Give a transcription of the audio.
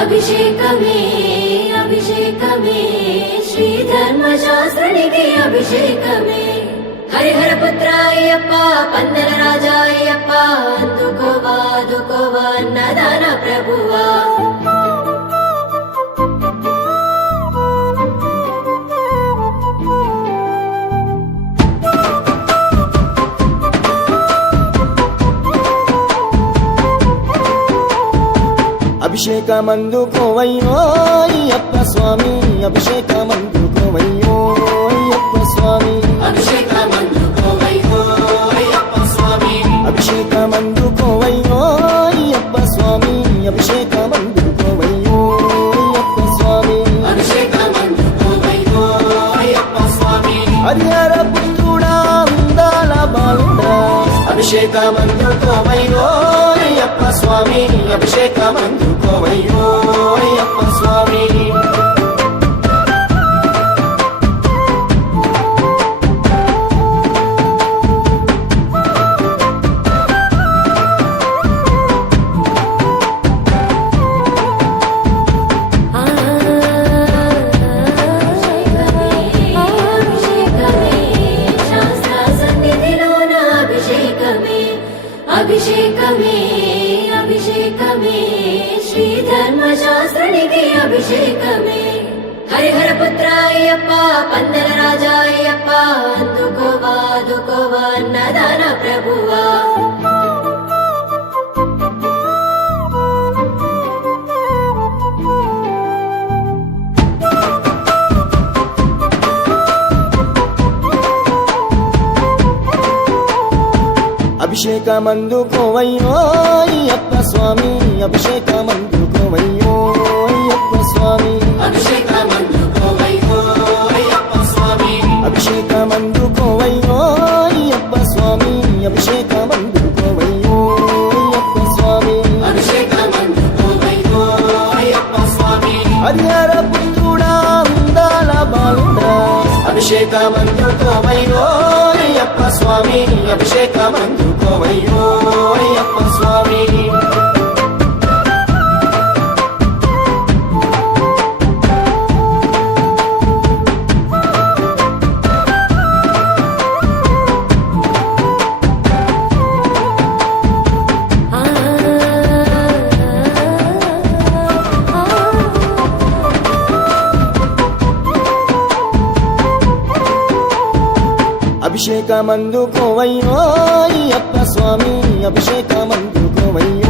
అభిషేకమే అభిషేకమే శ్రీ ధర్మశాస్త్రునికి అభిషేకమే హరిహర పుత్ర అయ్యప్ప పందల రాజా అయ్యప్ప అందుకోవా అందుకోవా అన్నదాన ప్రభువా అభిషేకమందుకోవయ్యో అయ్యప్ప స్వామి అభిషేకమందుకోవయ్యో అయ్యప్ప స్వామి అభిషేకమందుకోవయ్యో అయ్యప్ప స్వామి అభిషేకమందుకోవయ్యో అయ్యప్ప స్వామి అభిషేకమందుకోవయ్యో అయ్యప్ప స్వామి అభిషేకమందుకోవయ్యో అయ్యప్ప స్వామి హరిహర పుత్రుడా ఉందాల బాలుడా అభిషేకమందుకోవయ్యో అయ్యప్ప స్వామి అభిషేకమందుకోవయ్యో అయ్యప్ప స్వామి అభిషేకమే అభిషేకమే శ్రీ ధర్మశాస్త్రునికి అభిషేకమే హరిహర పుత్ర అయ్యప్ప పందల రాజా అయ్యప్ప అందుకోవా అందుకోవా అన్నదాన ప్రభువా అభిషేకమందుకోవయ్యో అయ్యప్ప స్వామి అభిషేకమందుకోవయ్యో అయ్యప్ప స్వామి అభిషేకమందుకోవయ్యో అయ్యప్ప స్వామి అభిషేకమందుకోవయ్యో అయ్యప్ప స్వామి అభిషేకమందుకోవయ్యో అయ్యప్ప స్వామి అభిషేకమందుకోవయ్యో అయ్యప్ప స్వామి హరిహర పుత్రుడా ఉందాల బాలుడా అభిషేకమందుకోవయ్యో అయ్యప్ప స్వామి అభిషేకమందుకోవయ్యో అయ్యప్ప స్వామి అభిషేకమందుకోవయ్యో అయ్యప్ప స్వామి అభిషేకమందుకోవయ్యో